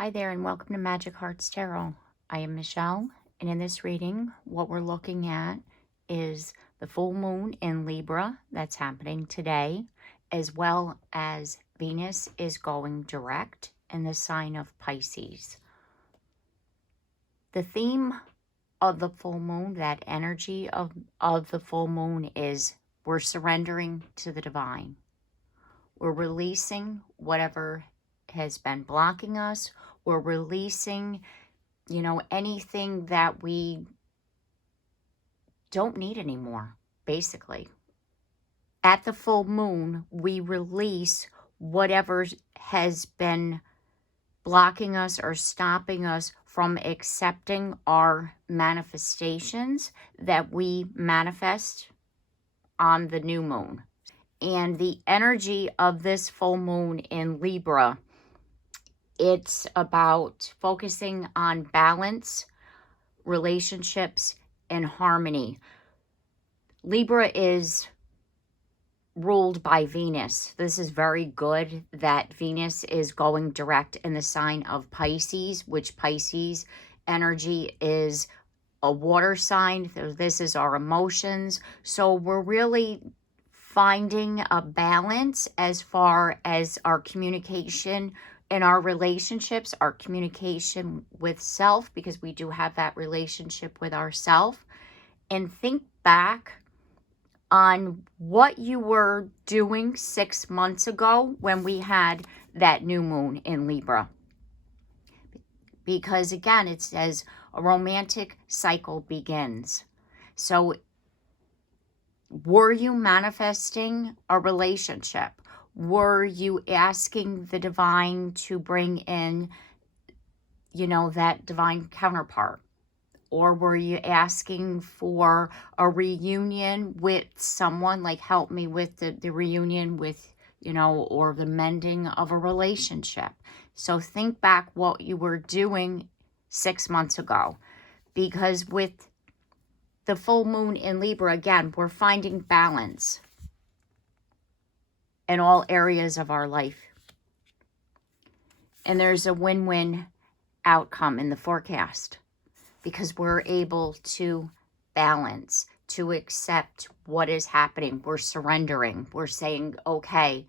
Hi there and welcome to Magic Hearts Tarot. I am Michelle, and in this reading what we're looking at is the full moon in Libra that's happening today, as well as Venus is going direct in the sign of Pisces. The theme of the full moon, that energy of the full moon, is we're surrendering to the divine. We're releasing whatever has been blocking us. We're releasing, anything that we don't need anymore, basically. At the full moon, we release whatever has been blocking us or stopping us from accepting our manifestations that we manifest on the new moon. And the energy of this full moon in Libra, it's about focusing on balance, relationships, and harmony. Libra is ruled by Venus. This is very good that Venus is going direct in the sign of Pisces, which Pisces energy is a water sign. This is our emotions. So we're really finding a balance as far as our communication in our relationships, our communication with self, because we do have that relationship with ourself. And think back on what you were doing 6 months ago when we had that new moon in Libra. Because again, it says a romantic cycle begins. So were you manifesting a relationship? Were you asking the divine to bring in, that divine counterpart? Or were you asking for a reunion with someone, like help me with the reunion with, or the mending of a relationship? So think back what you were doing 6 months ago. Because with the full moon in Libra, again, we're finding balance in all areas of our life. And there's a win-win outcome in the forecast because we're able to balance, to accept what is happening. We're surrendering. We're saying, okay,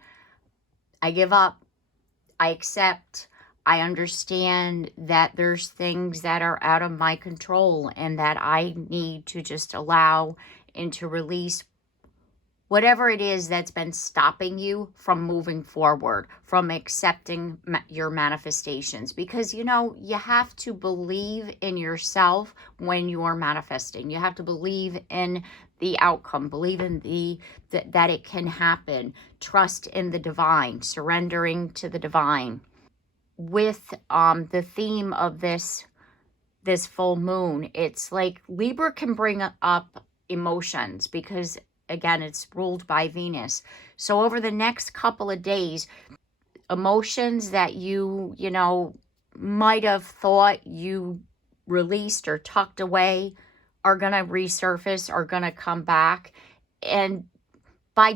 I give up. I accept. I understand that there's things that are out of my control and that I need to just allow and to release whatever it is that's been stopping you from moving forward, from accepting your manifestations. Because, you have to believe in yourself when you're manifesting. You have to believe in the outcome, believe in that it can happen. Trust in the divine, surrendering to the divine. With the theme of this full moon, it's like Libra can bring up emotions because, again, it's ruled by Venus. So over the next couple of days, emotions that you might have thought you released or tucked away are going to resurface, are going to come back. And by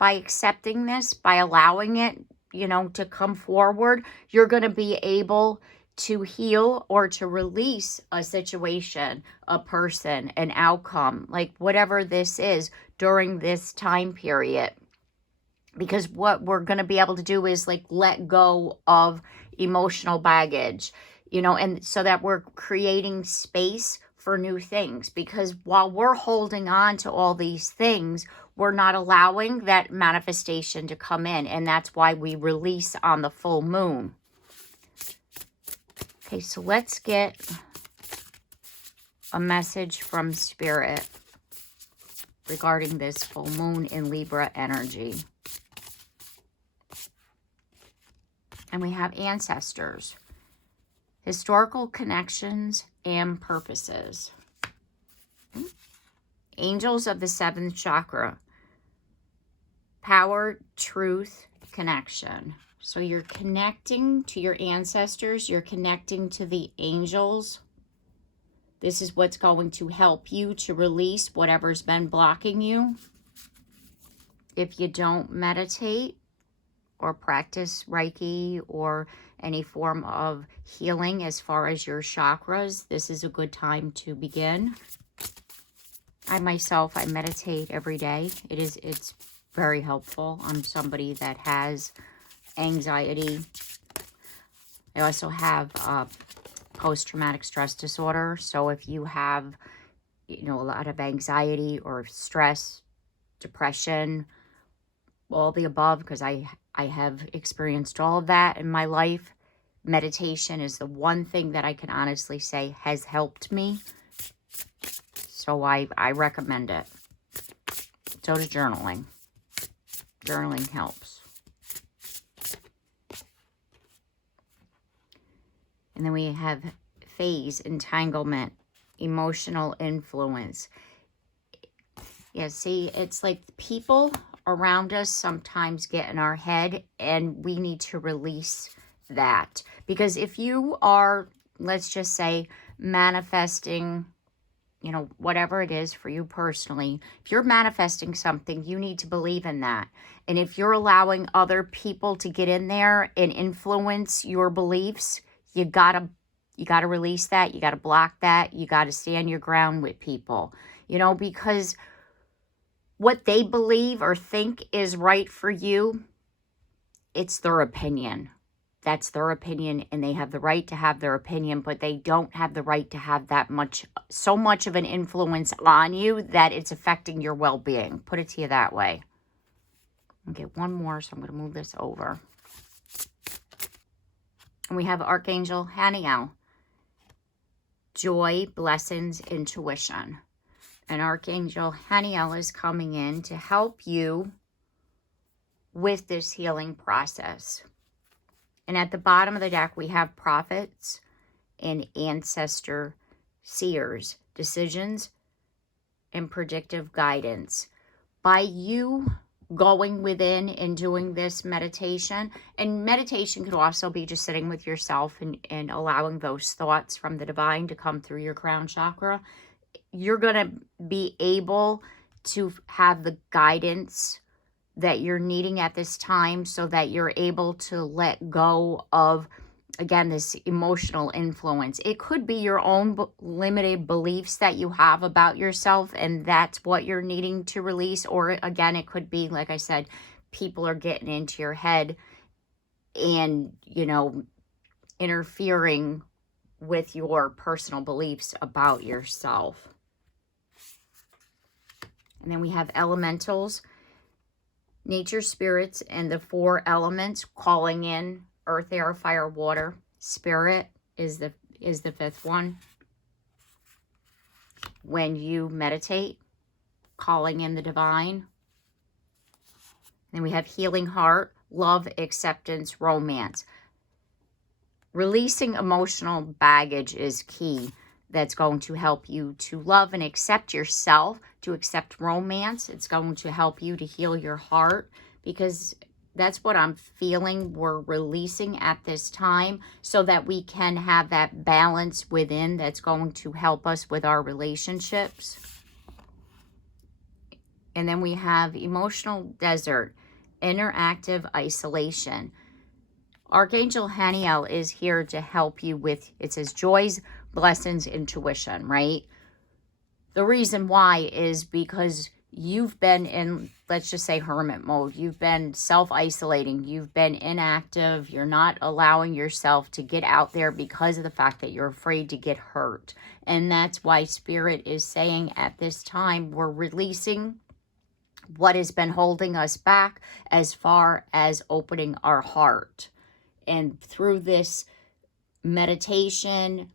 accepting this, by allowing it, to come forward, you're going to be able to heal or to release a situation, a person, an outcome, like whatever this is during this time period. Because what we're going to be able to do is like let go of emotional baggage, and so that we're creating space for new things. Because while we're holding on to all these things, we're not allowing that manifestation to come in. And that's why we release on the full moon. Okay, so let's get a message from Spirit regarding this full moon in Libra energy. And we have ancestors, historical connections, and purposes. Angels of the 7th chakra, power, truth, connection. So you're connecting to your ancestors, you're connecting to the angels. This is what's going to help you to release whatever's been blocking you. If you don't meditate, or practice Reiki or any form of healing as far as your chakras, this is a good time to begin. I myself, I meditate every day. It's very helpful. I'm somebody that has anxiety. I also have post-traumatic stress disorder. So if you have, you know, a lot of anxiety or stress, depression, all the above, because I have experienced all of that in my life, meditation is the one thing that I can honestly say has helped me. So I recommend it. So does journaling. Journaling helps. And then we have phase, entanglement, emotional influence. Yeah, see, it's like people around us sometimes get in our head, and we need to release that. Because if you are, let's just say, manifesting, you know, whatever it is for you personally, if you're manifesting something, you need to believe in that. And if you're allowing other people to get in there and influence your beliefs, you gotta release that. You gotta block that. You gotta stand your ground with people, you know, because what they believe or think is right for you, it's their opinion. That's their opinion, and they have the right to have their opinion, but they don't have the right to have so much of an influence on you that it's affecting your well-being. Put it to you that way. Okay, one more, so I'm going to move this over. And we have Archangel Haniel. Joy, blessings, intuition. And Archangel Haniel is coming in to help you with this healing process. And at the bottom of the deck, we have prophets and ancestor seers, decisions, and predictive guidance. By you going within and doing this meditation, and meditation could also be just sitting with yourself and allowing those thoughts from the divine to come through your crown chakra, you're going to be able to have the guidance that you're needing at this time so that you're able to let go of, again, this emotional influence. It could be your own limited beliefs that you have about yourself, and that's what you're needing to release. Or again, it could be, like I said, people are getting into your head and, you know, interfering with your personal beliefs about yourself. And then we have elementals, nature spirits, and the 4 elements calling in earth, air, fire, water. Spirit is the 5th one. When you meditate, calling in the divine. Then we have healing heart, love, acceptance, romance. Releasing emotional baggage is key. That's going to help you to love and accept yourself, to accept romance. It's going to help you to heal your heart, because that's what I'm feeling we're releasing at this time, so that we can have that balance within that's going to help us with our relationships. And then we have emotional desert, interactive isolation. Archangel Haniel is here to help you with, it says, joys, blessings, intuition, right? The reason why is because you've been in, let's just say, hermit mode. You've been self-isolating. You've been inactive. You're not allowing yourself to get out there because of the fact that you're afraid to get hurt. And that's why Spirit is saying at this time, we're releasing what has been holding us back as far as opening our heart. And through this meditation,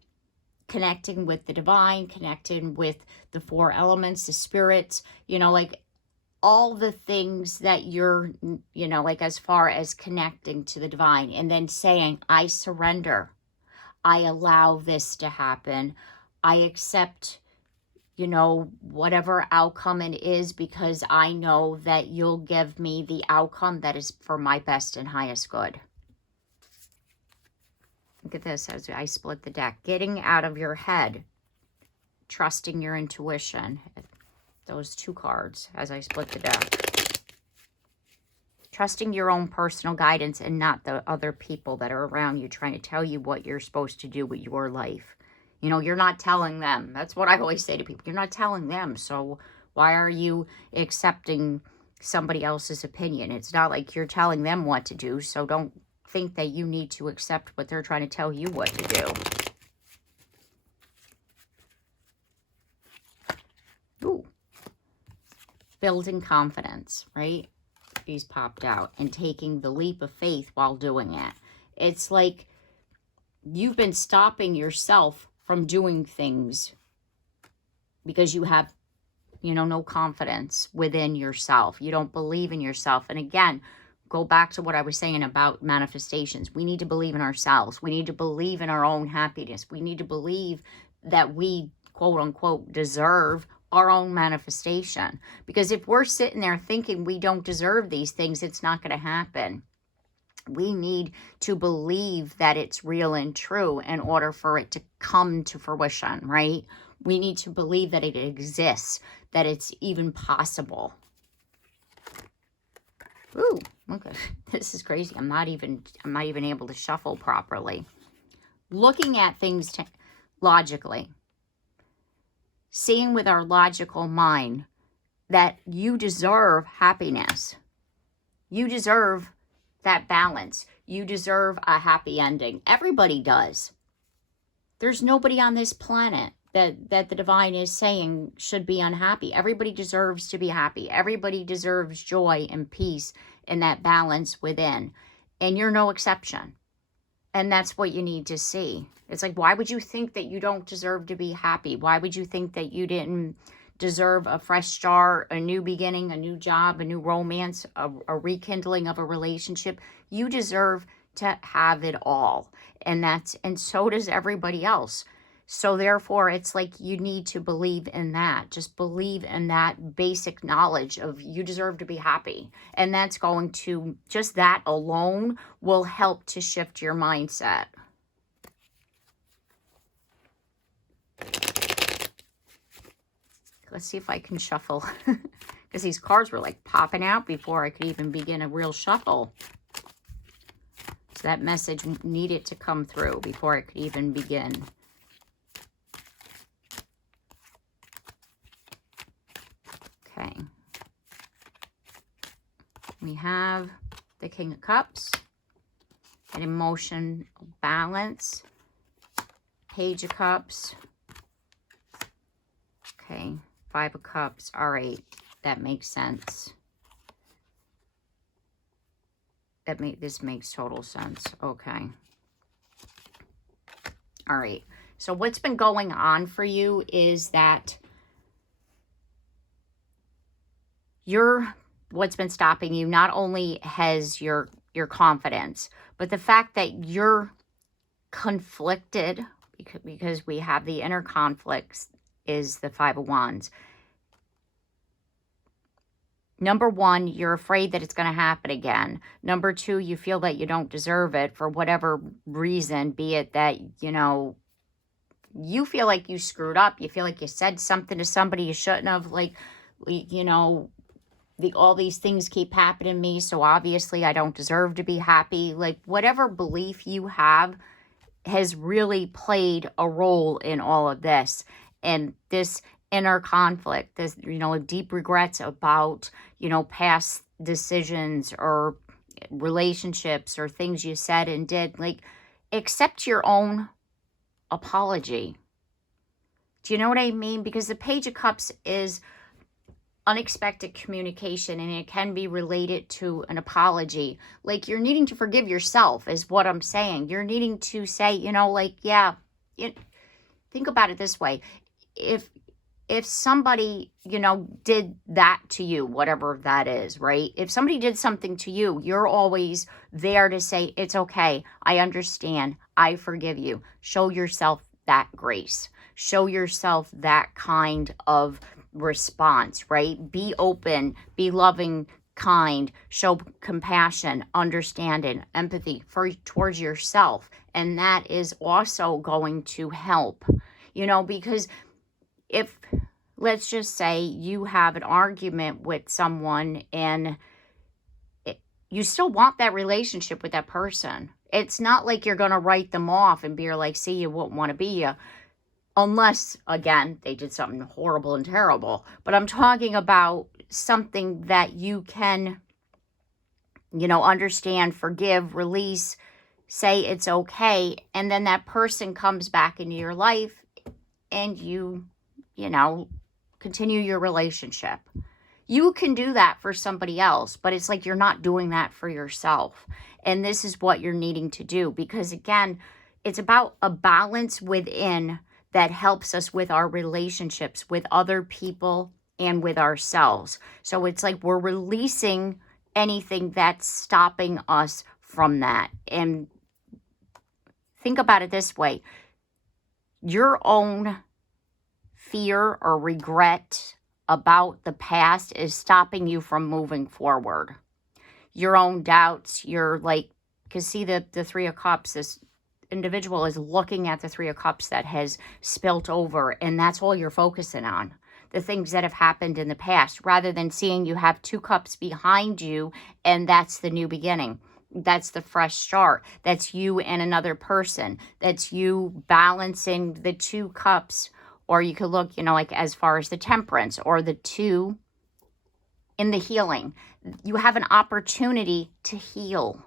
connecting with the divine, connecting with the 4 elements, the spirits, you know, like all the things that you're, you know, like as far as connecting to the divine, and then saying, I surrender. I allow this to happen. I accept, you know, whatever outcome it is, because I know that you'll give me the outcome that is for my best and highest good. Look at this as I split the deck. Getting out of your head. Trusting your intuition. Those 2 cards as I split the deck. Trusting your own personal guidance and not the other people that are around you trying to tell you what you're supposed to do with your life. You know, you're not telling them. That's what I always say to people. You're not telling them. So why are you accepting somebody else's opinion? It's not like you're telling them what to do. So don't think that you need to accept what they're trying to tell you what to do. Ooh. Building confidence, right? These popped out, and taking the leap of faith while doing it. It's like you've been stopping yourself from doing things because you have, you know, no confidence within yourself. You don't believe in yourself. And again, go back to what I was saying about manifestations. We need to believe in ourselves. We need to believe in our own happiness. We need to believe that we, quote unquote, deserve our own manifestation. Because if we're sitting there thinking we don't deserve these things, it's not going to happen. We need to believe that it's real and true in order for it to come to fruition, right? We need to believe that it exists, that it's even possible. Ooh, okay. This is crazy. I'm not even able to shuffle properly. Looking at things logically. Seeing with our logical mind that you deserve happiness. You deserve that balance. You deserve a happy ending. Everybody does. There's nobody on this planet that the divine is saying should be unhappy. Everybody deserves to be happy. Everybody deserves joy and peace and that balance within. And you're no exception. And that's what you need to see. It's like, why would you think that you don't deserve to be happy? Why would you think that you didn't deserve a fresh start, a new beginning, a new job, a new romance, a rekindling of a relationship? You deserve to have it all. And so does everybody else. So therefore, it's like you need to believe in that. Just believe in that basic knowledge of you deserve to be happy. And that's going to, just that alone will help to shift your mindset. Let's see if I can shuffle. Because these cards were like popping out before I could even begin a real shuffle. So that message needed to come through before I could even begin. Okay. We have the King of Cups, an emotion balance, Page of Cups. Okay, Five of Cups. All right, that makes sense. This makes total sense. Okay. All right. So what's been going on for you is that what's been stopping you not only has your confidence, but the fact that you're conflicted, because we have the inner conflicts, is the Five of Wands. Number one, you're afraid that it's going to happen again. Number two, you feel that you don't deserve it for whatever reason, be it that, you know, you feel like you screwed up. You feel like you said something to somebody you shouldn't have. Like, you know, all these things keep happening to me, so obviously I don't deserve to be happy. Like, whatever belief you have has really played a role in all of this. And this inner conflict, this, you know, deep regrets about, you know, past decisions or relationships or things you said and did. Like, accept your own apology. Do you know what I mean? Because the Page of Cups is unexpected communication, and it can be related to an apology. Like, you're needing to forgive yourself is what I'm saying. You're needing to say, you know, like, yeah, think about it this way. If somebody, you know, did that to you, whatever that is, right? If somebody did something to you, you're always there to say, it's okay. I understand. I forgive you. Show yourself that grace. Show yourself that kind of response, right? Be open, be loving, kind, show compassion, understanding, empathy towards yourself. And that is also going to help, you know, because if, let's just say you have an argument with someone and, you still want that relationship with that person. It's not like you're going to write them off and be like, see, you wouldn't want to be you. Unless, again, they did something horrible and terrible. But I'm talking about something that you can, you know, understand, forgive, release, say it's okay. And then that person comes back into your life and you know, continue your relationship. You can do that for somebody else, but it's like you're not doing that for yourself. And this is what you're needing to do. Because again, it's about a balance within that helps us with our relationships with other people and with ourselves. So it's like we're releasing anything that's stopping us from that. And think about it this way. Your own fear or regret about the past is stopping you from moving forward. Your own doubts, you're like, because see the Three of Cups, this individual is looking at the Three of Cups that has spilt over, and that's all you're focusing on. The things that have happened in the past, rather than seeing you have 2 cups behind you, and that's the new beginning. That's the fresh start. That's you and another person. That's you balancing the 2 cups. Or you could look, you know, like as far as the Temperance or the 2 in the healing. You have an opportunity to heal,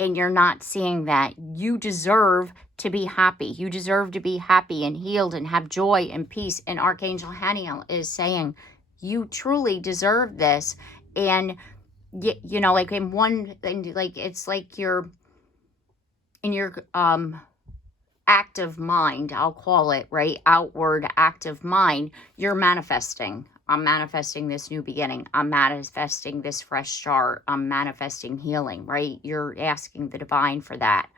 and you're not seeing that. You deserve to be happy. You deserve to be happy and healed and have joy and peace. And Archangel Haniel is saying, you truly deserve this. And, you know, like in one, like it's like you're in your, active mind, I'll call it, right? Outward active mind, you're manifesting. I'm manifesting this new beginning. I'm manifesting this fresh start. I'm manifesting healing, right? You're asking the divine for that.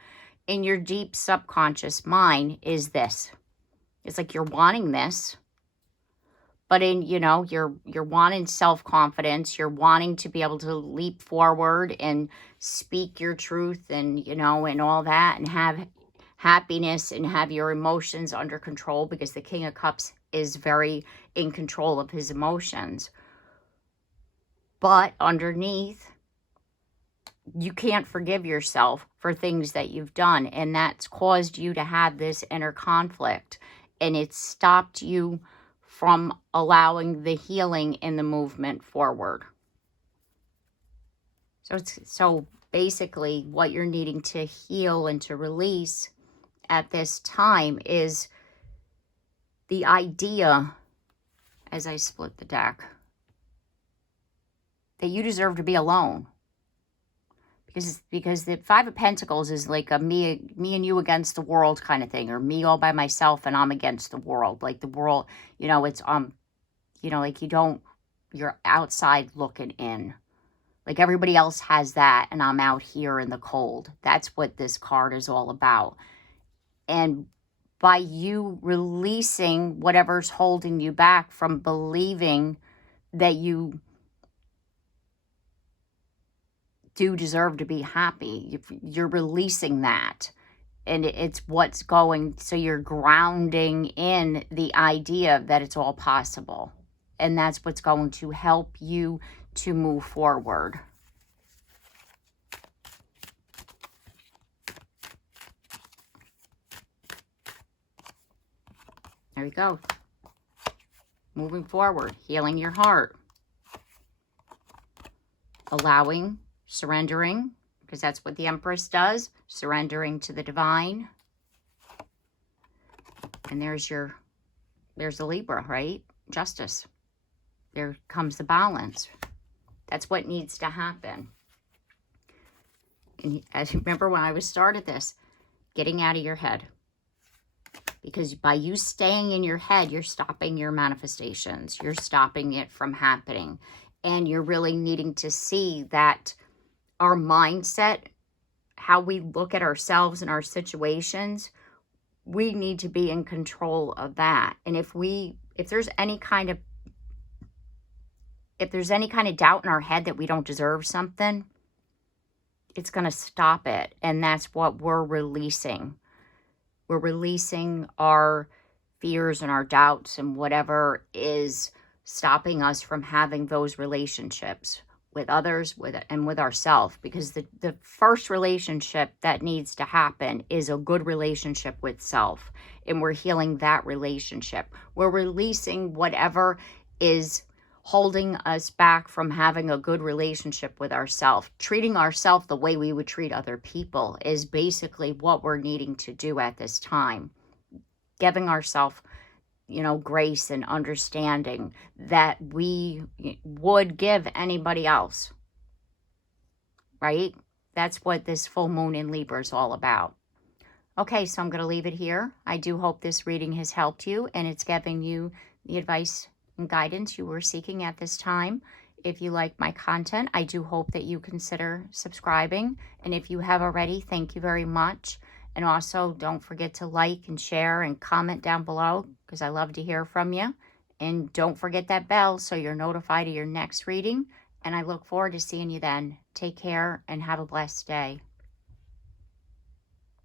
In your deep subconscious mind is this. It's like you're wanting this, but in, you know, you're wanting self-confidence. You're wanting to be able to leap forward and speak your truth and, you know, and all that, and have happiness and have your emotions under control, because the King of Cups is very in control of his emotions. But underneath, you can't forgive yourself for things that you've done, and that's caused you to have this inner conflict, and it's stopped you from allowing the healing in the movement forward. So basically what you're needing to heal and to release at this time is the idea, as I split the deck, that you deserve to be alone. Because the Five of Pentacles is like a me and you against the world kind of thing, or me all by myself and I'm against the world. Like the world, you know, it's you know, like you're outside looking in. Like everybody else has that and I'm out here in the cold. That's what this card is all about. And by you releasing whatever's holding you back from believing that you do deserve to be happy, you're releasing that. And it's what's going, so you're grounding in the idea that it's all possible. And that's what's going to help you to move forward. There you go. Moving forward, healing your heart. Allowing, surrendering, because that's what the Empress does, surrendering to the divine. And there's the Libra, right? Justice. There comes the balance. That's what needs to happen. And as you remember when I started this, getting out of your head. Because by you staying in your head, you're stopping your manifestations. You're stopping it from happening. And you're really needing to see that our mindset, how we look at ourselves and our situations, we need to be in control of that. And if there's any kind of doubt in our head that we don't deserve something, it's going to stop it. And that's what we're releasing. We're releasing our fears and our doubts and whatever is stopping us from having those relationships with others, and with ourselves, because the first relationship that needs to happen is a good relationship with self, and we're healing that relationship. We're releasing whatever is holding us back from having a good relationship with ourselves. Treating ourselves the way we would treat other people is basically what we're needing to do at this time. Giving ourselves, you know, grace and understanding that we would give anybody else, right? That's what this full moon in Libra is all about. Okay, so I'm going to leave it here. I do hope this reading has helped you and it's giving you the advice and guidance you were seeking at this time. If you like my content, I do hope that you consider subscribing. And if you have already, thank you very much. And also, don't forget to like and share and comment down below, because I love to hear from you. And don't forget that bell so you're notified of your next reading. And I look forward to seeing you then. Take care and have a blessed day.